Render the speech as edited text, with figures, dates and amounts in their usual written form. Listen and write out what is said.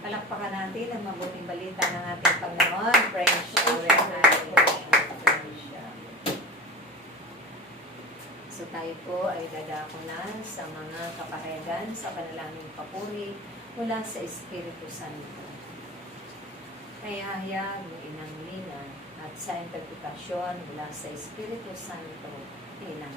Palakpakan natin ang mabuting balita ng ating Panginoon. Praise God. So tayo po ay dadako na sa mga kaparegan sa panalangin papuri mula sa Espiritu Santo. Kaya hayag ng Inang Lina at sa interpretasyon mula sa Espiritu Santo, Inang